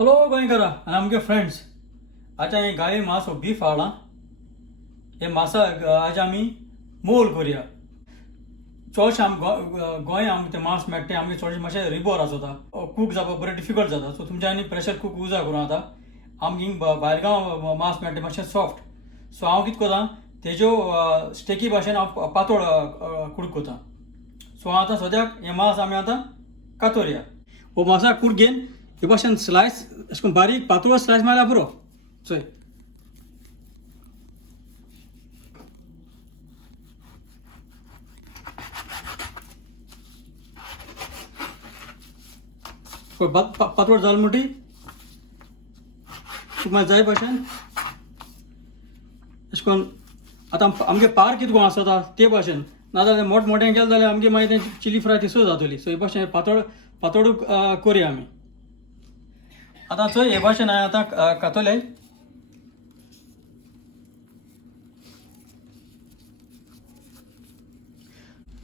हॅलो गोंयकारा आनी आमगे फ्रेंड्स आज हांवें गाय मांस हो बीफ हाडलां. हे मासा आज आमी मोल करुया. चडशे गोंय आमकां तें मांस मेळटा तें आमगे चडशें मातशें रिबोर आसता. कूक जावपाक बरें डिफिकल्ट जाता. सो तुमच्या आनी प्रेशर कुक उजा करूं आतां. आमगे हिंग भायरगांव मांस मेळटा मातशें सॉफ्ट. सो हांव कितें कोतां तेज्यो स्टेकी भाशेन हांव पातोळ कूड कोतां. सो आतां सद्याक हें मांस आमी आतां कातोरया. हो मांसा कूड घेवन हे भाशेन स्लायस अशें करून बारीक पातळ स्लायस मारल्यार पुरो. चोय पातळ जाल म्हणटी तुका जाय भशेन अशें करून आतां आमगे पार कितें कोण आसता ते भाशेन नाजाल्यार मोठें केलें जाल्यार आमगे मागीर तें चिली फ्राय तिसू जातली. सो हे भाशेन पातळ करुया आमी. आतां चोय हे भाशेन हांवें आतां कातोले.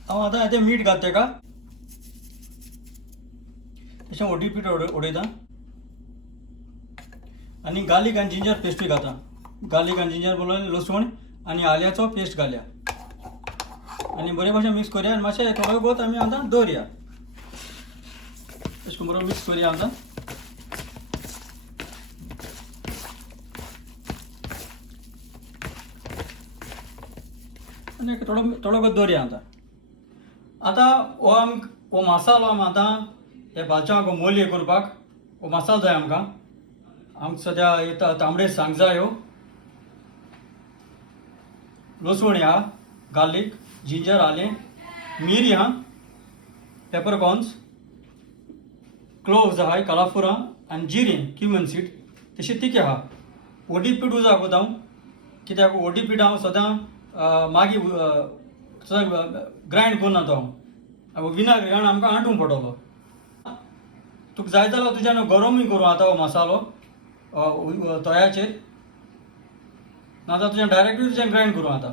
हांव आतां हें मीठ घात तेका तशें ओडी पीठ उडयता आनी गार्लीक आनी जिंजर पेस्टूय घाता. गार्लीक आनी जिंजर बोलून लसूण आनी आल्याचो पेस्ट घालया आनी बरे भशेन मिक्स करया आनी मातशें थोडो वगत आमी आतां दवरया. अशें करून बरो मिक्स करया आतां. आनी थोडो वगत दवरया आतां. आतां हो मसालो आतां हे भाजयांक मोल हे करपाक हो मसालो जाय आमकां. आमकां सद्या तांबडे सांग जाय ह्यो लसूण आहा, गार्लीक, जिंजर आलें, मिरी आहा, पेपरकॉर्न्स, क्लोव्स आहाय, कालाफूर आहा आनी जिरें क्युमन सीड तशें तिके आहा. ओडी पीठ उजा कोता हांव कित्याक ओडी पीठ हांव सदां मागीर ग्रायंड करिना तो हांव विनाग्री घालून आमकां आंटूंक पडटलो. तुका जाय जाल्यार तुज्यान गरमूय करूं आतां हो मसालो तव्याचेर नाजाल्यार तुज्यान डायरेक्टूय तुज्यान ग्रायंड करूं आतां.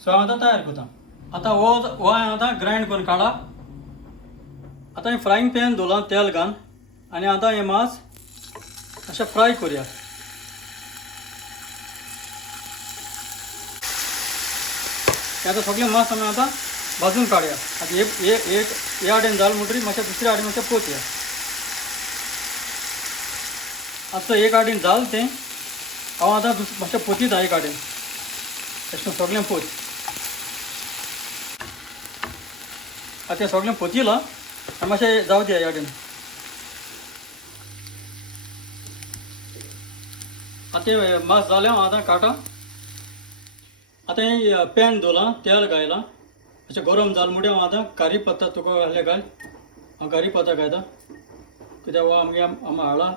सो हांव आतां तयार करतां. आतां हो हांवें आतां ग्रायंड करून काडला. आतां हें फ्रायींग पॅन दवरलां तेल घालून आनी आतां हें मांस अशें फ्राय करुया. हें आतां सगळें मांस आमी आतां भाजून काडया. आतां हे आडेन जाल म्हणटरी मातशें दुसऱ्या आडेन मातशें पोतया. आतां एक आडेन जाल तें हांव आतां मातशें पोतीता एक आडेन अशें करून सगळें पोत. आतां तें सगळें पोतिलां आनी मातशें जावं दिया ह्या आडेन. आतां तें मांस जालें हांव आतां काडटा. आतां हें पॅन दवरलां तेल घायलां अशें गरम जाल म्हणटा हांव आतां करी पत्ता तुका घातलें घाल. हांव करी पत्ता घालता कित्याक हो आमगे हाडला.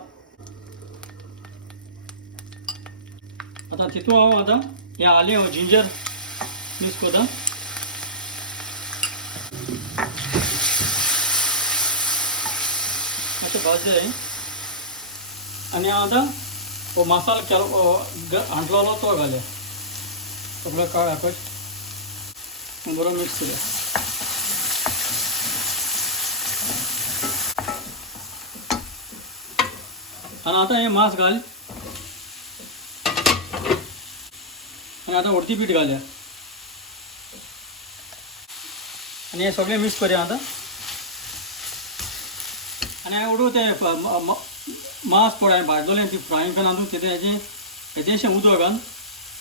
आतां तितून हांव आतां हें आलें जिंजर मिक्स करता. अशें भाजलें आनी हांव आतां हो मसालो केलो हांटलेलो तो घाल्या. सगळो काळाकच बरो मिक्स करूया. आनी आतां हें मांस घाल आनी आतां उडती पीठ घालया आनी हें सगळें मिक्स करया आतां. आनी हांवें उडू तें मांस पळय हांवें भाजलेलें ती फ्रायींग पॅन आतां कितें हेजेंशें उदक घाल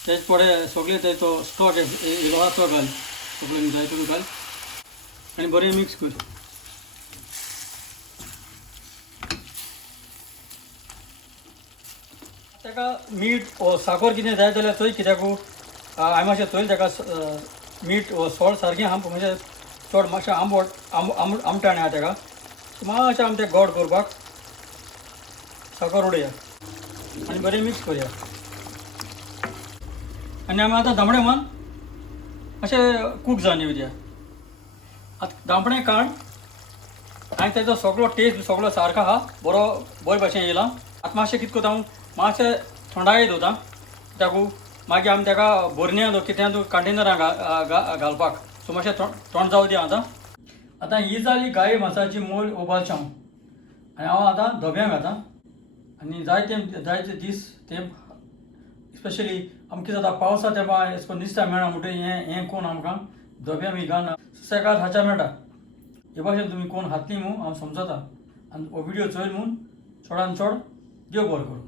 तेजे पळय सगळें तें तो स्टॉक येयलो आहा तो घाल. सगळें जाय तूं घाल आनी बरें मिक्स कर. तेका मीठ वो साकर कितें जाय जाल्यार चोय कित्याक हांवें मातशें चोयल तेका मीठ वो सॉल्ट सारकें मातशें चड मातशें आमटाणें आहा तेका. मातशें आमी तें गोड करपाक साकर उडया आनी बरें मिक्स करया. आनी आमी आतां दामडें मान अशें कूक जावन येवया. आतां दामडें काड आनी तेजो सगळो टेस्ट सगळो सारको आहा बरे भाशेन येयला. आतां मातशें कितें कोता हांव मातशें थंडाय दवरता कित्याक मागीर आमी तेका भरण्या कितें कंटेनरां घालपाक. सो मातशें थंड जावं दिया आतां. आतां ही जाली गाय मांसाची मोल उबालचांव. आनी हांव आतां धोब्यांक घातां आनी जायते दीस ते स्पेशली आमकां कितें जाता पावसा तेंपा एश कोन्न नुस्तें मेळना म्हणटकीर हें कोन्न आमकां धोब्या बी घालून सुसेगाद हाच्या मेळटा. हे भाशेन तुमी कोण हातली म्हूण हांव समजता आनी हो व्हिडियो चोयल म्हूण चडांत चड देव बरें करूं.